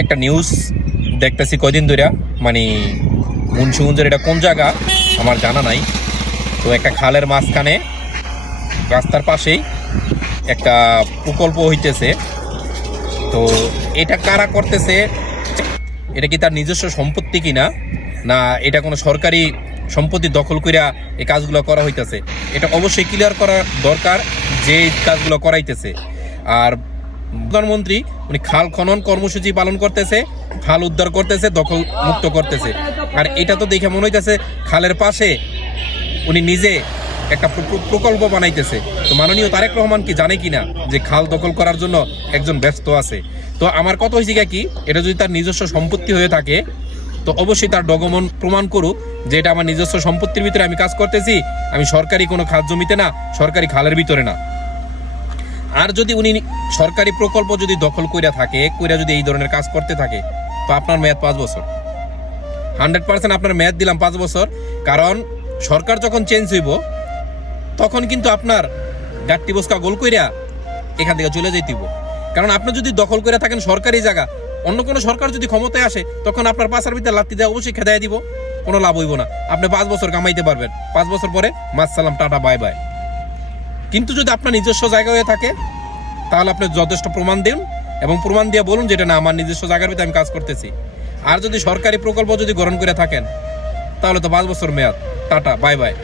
একটা নিউজ দেখতেছি কয়দিন ধরে, মানে মুন্সিগঞ্জের এটা কোন জায়গা আমার জানা নাই। তো একটা খালের মাঝখানে রাস্তার পাশেই একটা প্রকল্প হইতেছে। তো এটা কারা করতেছে, এটা কি তার নিজস্ব সম্পত্তি কিনা, না এটা কোনো সরকারি সম্পত্তি দখল কইরা এই কাজগুলো করা হইতেছে, এটা অবশ্যই ক্লিয়ার করা দরকার যে এই কাজগুলো করাইতেছে। আর প্রধানমন্ত্রী উনি খাল খনন কর্মসূচি পালন করতেছে, খাল উদ্ধার করতেছে, দখল মুক্ত করতেছে। আর এটা তো দেখে মনে হইতেছে খালের পাশে উনি নিজে একটা প্রকল্প বানাইতেছে। তো মাননীয় তারেক রহমান কি জানে কিনা যে খাল দখল করার জন্য একজন ব্যস্ত আছে। তো আমার কথা হয়েছে কি, এটা যদি তার নিজস্ব সম্পত্তি হয়ে থাকে তো অবশ্যই তার ডকুমেন্ট প্রমাণ করুক যে এটা আমার নিজস্ব সম্পত্তির ভিতরে আমি কাজ করতেছি, আমি সরকারি কোনো খাল জমিতে না, সরকারি খালের ভিতরে না। আর যদি উনি সরকারি প্রকল্প যদি দখল কইরা থাকে, কইরা যদি এই ধরনের কাজ করতে থাকে, তো আপনার মেয়াদ 5 বছর, 100% আপনার মেয়াদ দিলাম 5 বছর। কারণ সরকার যখন চেঞ্জ হইব তখন কিন্তু আপনার গাট্টি বস্কা গোল কইরা এখান থেকে চলে যাইতেইব। কারণ আপনি যদি দখল করে থাকেন সরকারি জায়গা, অন্য কোনো সরকার যদি ক্ষমতায় আসে তখন আপনার পাশার ভিতরে লাত্তি দেওয়া অবশ্যই খেদাই দিব, কোনো লাভ হইব না। আপনি 5 বছর কামাইতে পারবেন, 5 বছর পরে মাস সালাম টাটা বাই বাই। কিন্তু যদি আপনার নিজস্ব জায়গা হয়ে থাকে তাহলে আপনি যথেষ্ট প্রমাণ দিন এবং প্রমাণ দিয়ে বলুন যেটা না আমার নিজস্ব জায়গার ভিতরে আমি কাজ করতেছি। আর যদি সরকারি প্রকল্প যদি গ্রহণ করে থাকেন তাহলে তো 5 বছর মেয়াদ, টাটা বাই বাই।